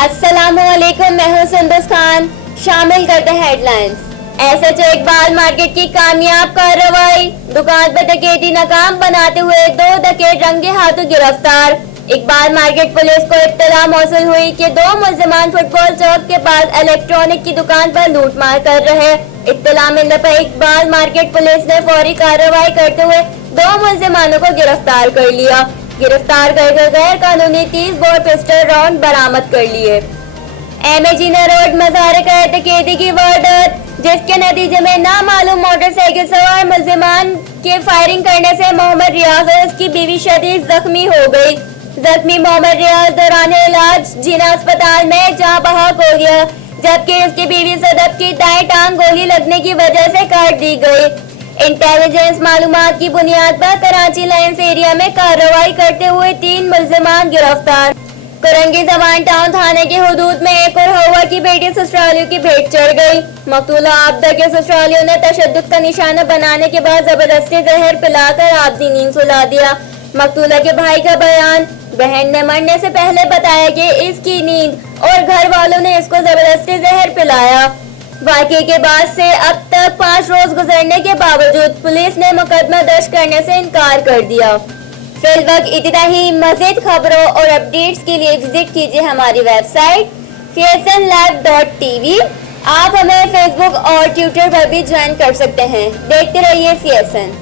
अस्सलामुअलैकुम, मैं हूं सुंदस खान। शामिल करते हैं हेडलाइंस। एसएचओ इकबाल मार्केट की कामयाब कार्रवाई, दुकान पर डकैती नाकाम बनाते हुए 2 डकैत रंगे हाथों गिरफ्तार। इकबाल मार्केट पुलिस को इत्तला मौसूल हुई कि 2 मुल्जिमान फुटबॉल चौक के पास इलेक्ट्रॉनिक की दुकान पर लूटमार कर रहे। इत्तला मिलने पर इकबाल मार्केट पुलिस ने फौरी कार्रवाई करते हुए 2 मुल्जिमानों को गिरफ्तार कर लिया। गिरफ्तार करके गैर कानूनी 30 बोर पिस्टल राउंड बरामद कर लिए। एमेजीना रोड मज़ार डकैती की वारदात, जिसके नतीजे में नामालूम मोटरसाइकिल सवार मुल्जिमान के फायरिंग करने से मोहम्मद रियाज और उसकी बीवी शदीद जख्मी हो गई। जख्मी मोहम्मद रियाज दौरान इलाज जिना अस्पताल में जहां बहाक हो गया, जबकि उसकी बीवी सदब की दाएं टांग गोली लगने की वजह से काट दी गई। इंटेलिजेंस मालूमात की बुनियाद पर कराची लाइन्स एरिया में कार्रवाई करते हुए 3 मुल्जिमान गिरफ्तार। कुरंगी जवान टाउन थाने के हुदूद में एक और हवा की बेटी ससुरालियों की भेंट चढ़ गई। मकतूला आबदा के ससुरालियों ने तशद्दुद का निशाना बनाने के बाद जबरदस्ती जहर पिलाकर आबदी नींद सुला दिया। मकतूला के भाई का बयान, बहन ने मरने से पहले बताया कि इसकी नींद और घर वालों ने इसको जबरदस्ती जहर पिलाया। वाक़े के बाद से अब तक 5 रोज गुजरने के बावजूद पुलिस ने मुकदमा दर्ज करने से इनकार कर दिया। फिल वक्त इतना ही। मज़ीद खबरों और अपडेट्स के लिए विजिट कीजिए हमारी वेबसाइट csnlive.tv। आप हमें फेसबुक और ट्विटर पर भी ज्वाइन कर सकते हैं। देखते रहिए CSN।